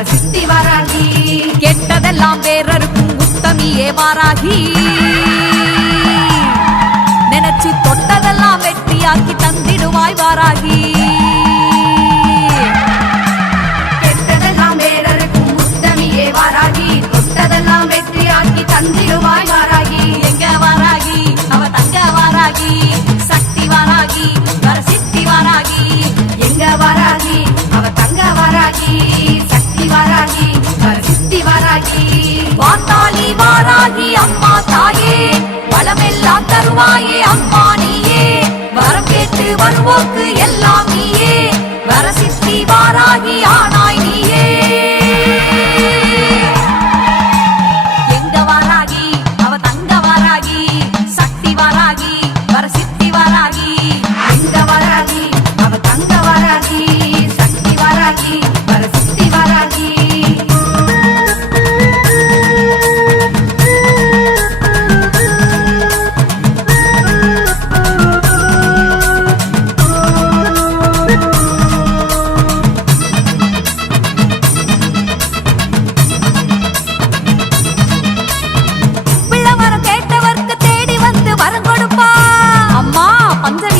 வர சித்தி வராகி கெட்டதெல்லாம் வேறருக்கும் உத்தமியே வாராகி. நினைச்சு தொட்டதெல்லாம் வெற்றியாக்கி தந்திடுவாய் வாராகி. கெட்டதெல்லாம் வேறருக்கும் உத்தமியே வாராகி தொட்டதெல்லாம் வெற்றியாக்கி தந்திடுவாய் வருவாயே தருவாயே அம்மா நீயே வரம் கேட்டு வருவோக்கு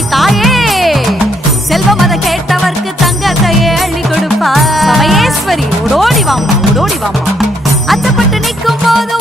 பஞ்சமி தாயே. செல்வம் அதை கேட்டவர்க்கு தங்கத்தையே அள்ளி கொடுப்பா சமயேஸ்வரி ஓடோடி வாமா ஓடோடி வாமா. அச்சப்பட்டு நிற்கும் போது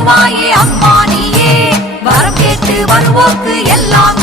வருவாயே தருவாயே அம்மா நீயே. வரம் கேட்டு வருவோக்கு எல்லாம்